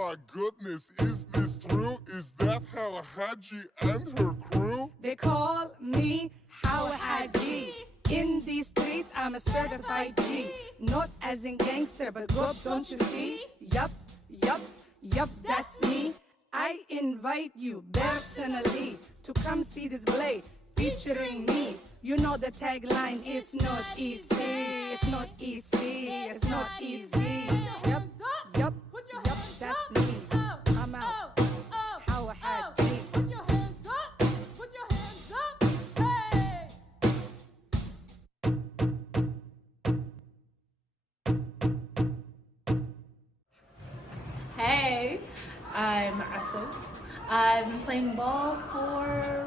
my goodness, is this true? Is that Hawa Haji and her crew? They call me Hawa Haji. In these streets, I'm a certified G. Not as in gangster, but good, don't you see? Yup, yup, yup, that's me. I invite you personally to come see this blade featuring me. You know the tagline, it's not easy, it's not easy, it's not easy. Yup, yup, yup, that's me. I'm out. Hawa Haji. Put your hands up, put your hands up, hey! Hey, I'm Asu. I've been playing ball for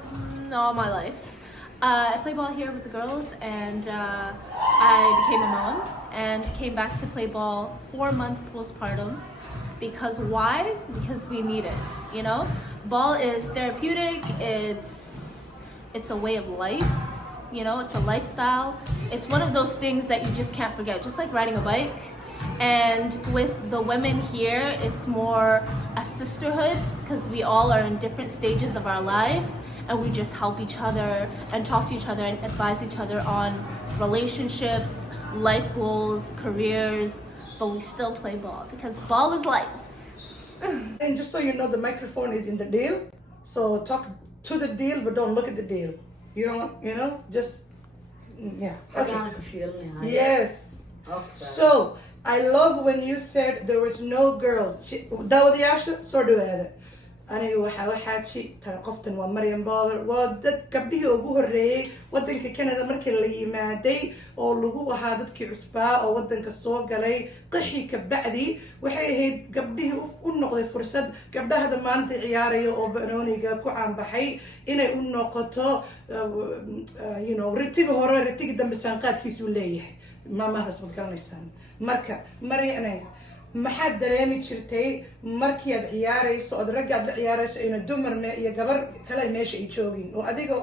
all my life. I play ball here with the girls, and I became a mom and came back to play ball 4 months postpartum. Because why? Because we need it, you know? Ball is therapeutic, it's a way of life, you know, it's a lifestyle. It's one of those things that you just can't forget, just like riding a bike. And with the women here, it's more a sisterhood because we all are in different stages of our lives, and we just help each other and talk to each other and advise each other on relationships, life goals, careers, but we still play ball because ball is life. And just so you know, the microphone is in the deal, so talk to the deal, but don't look at the deal. You know, just yeah. Okay. Yes. Okay. So I love when you said there was no girls. daawadayaasha soo dhawaada. Aniga waxaa xaaji tan qoftan waa Maryam Baller waa dad gabdhihii ugu horeeyay wadanka Canada markii la yimaaday oo lagu ahaa dadkii cusbaa oo wadanka soo galay qixi ka bacdi waxay ahayd gabdhihii u noqday fursad gabdhaha maanta ciyaaraya oo banooniga ku caan baxay inay u noqoto ritiga hore ritiga dambe saanqaadkiisu leeyahay maamahaas wad garanaysaan marka Maryam maxaad dareemi jirtay markii aad ciyaarayso oo ragga aad la ciyaarayso in dumarna iyo gabar kale meesha ay joogin oo adiga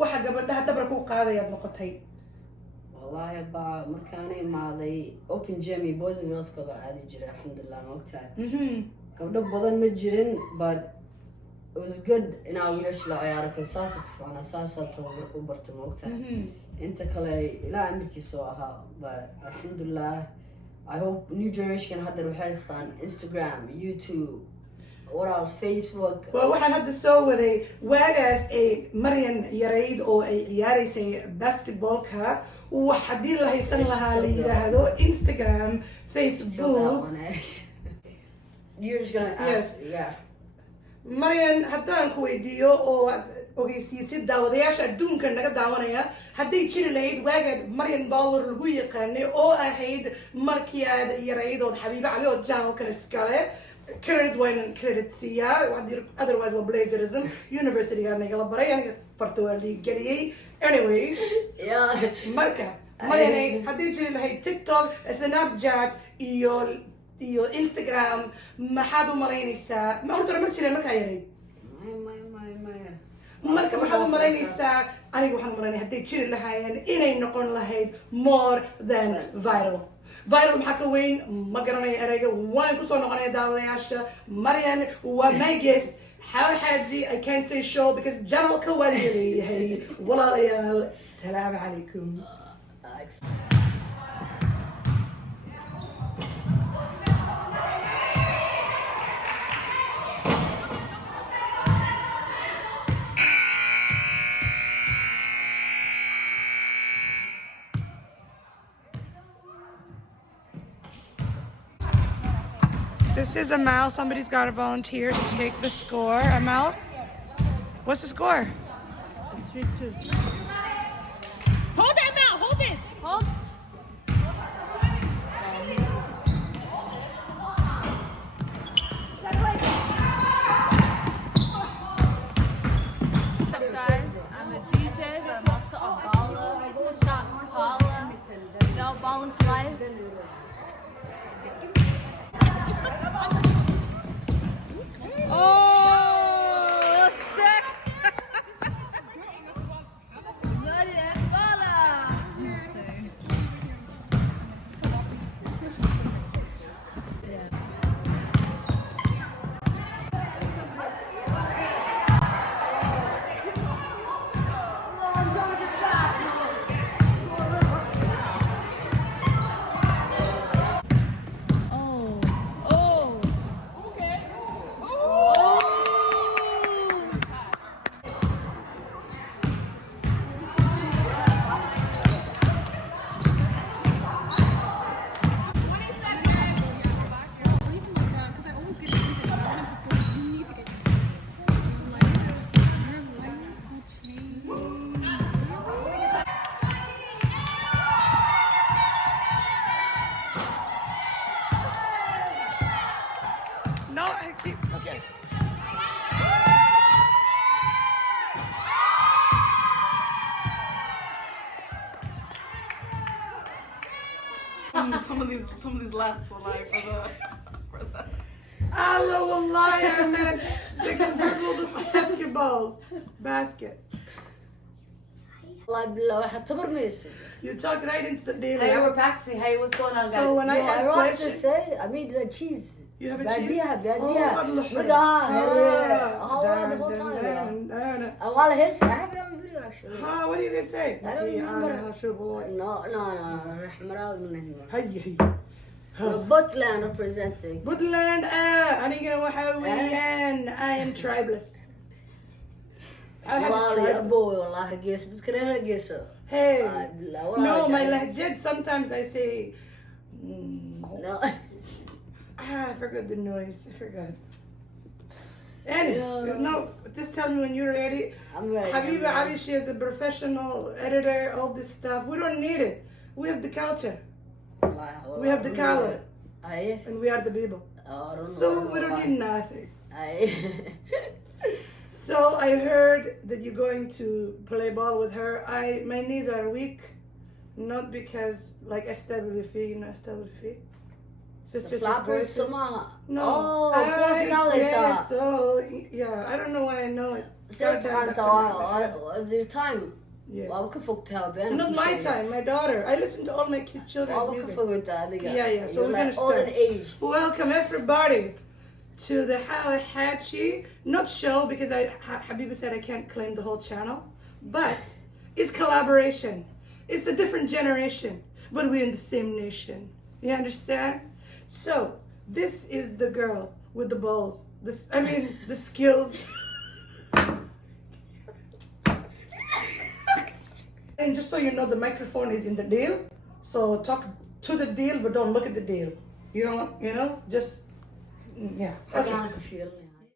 waxa gabadhaha dabar ku qaadayaad noqotay wallahi ba markaan imaaday open gym boys and girls ka aadi jiray alxamdulillah waqtiga gabdho badan ma jirin but it was good in our wilash la ciyaaro ka saasa u bartay waqtiga inta kale ilaa amirkiiso ahaa but alxamdulillah I hope new generation had the rehearsed on Instagram, YouTube, what else, Facebook. Well, waxaan hadda soo waday waagaas ay Maryam yarayd oo ay ciyaaraysay basketballka wax hadii la haysan lahaa la yiraahdo Instagram, Facebook. You're just gonna ask, yeah. Maryam, haddaan ku weydiiyo oo ogeysiisid daawadayaasha adduunka naga daawanaya hadday jiri lahayd waagaad Maryam Baller lagu yaqaanay oo ahayd markii aad yarayd oo Habiba ali oo channel kale iskale credit siya otherwise waa plagiarism university ga nagala baray aniga farta waa lii geliyay anyway yeah marka Maryam hadday jiri lahayd TikTok, Snapchat iyo Instagram maxaad u malaynaysaa ma horta mar jiray markaa yarayd marka maxaad u malaynaysaa aniga waxaan malaynaya hadday jiri lahaayeen inay noqon lahayd more than viral maxaa ka weyn ma garanayo ereyga waan kusoo noqonaya daawadayaasha Maryam waa my guest Hawa Haji I can't say show because janalka waa leeyahay walaalayaal salaamu calaykum This is Amal. Somebody's got to volunteer to take the score. Amal, what's the score? 3-2. Hold it, Amal. Hold it. Hold. What's up, guys? I'm a DJ, but I'm also a baller, shot caller. You know, ball is life. Oh, that's sick! No, I keep. Okay. Some of these laughs were like for the. Allah wallahi, I meant they can dribble the basketballs. Basket. والله بالله واحد تبرميسي. You talk right into the daily. Hey, we're practicing. Hey, what's going on, guys? So when I I ask want to questions, say I made the cheese. you have a cheese. بعديها الله حلو. the whole time. I want to hiss. I have it on video actually. What do you guys say? I don't remember. شو boy. No. رح مراود من هنا. هي. Butland representing. Woodland أنا وحويان. I am tribeless. I have والله tribe. يا أبوي والله رقيس تذكرين رقيسه. Hey. لا والله No, my جاي. lahjat sometimes I say. No. I forgot the noise. I forgot. Anyways, no, just tell me when you're ready. I'm ready. Habiba Ali, she is a professional editor, all this stuff. We don't need it. We have the culture. We have the color. أيه. And we are the people. So we don't need nothing. أيه. So I heard that you're going to play ball with her. My knees are weak. Not because like SWF, you know SWF? Sisters with Flappers Voices. سماها. No. Oh, I Pascal is get so yeah, I don't know why I know it. سرت Goddamn, أنت Dr. was your time. Yes. وأبوك فوقتها بين. Not my time, my daughter. I listen to all my children's وأبوك music. فوقتها دقيقة. Yeah, so we're gonna Old start. in age. Welcome everybody to the Hawa Haji, not show because Habiba said I can't claim the whole channel, but it's collaboration. It's a different generation, but we're in the same nation. You understand? So this is the girl with the balls. The skills. And just so you know, the microphone is in the deal. So talk to the deal, but don't look at the deal. You know, just yeah. Okay. أنا كفيل.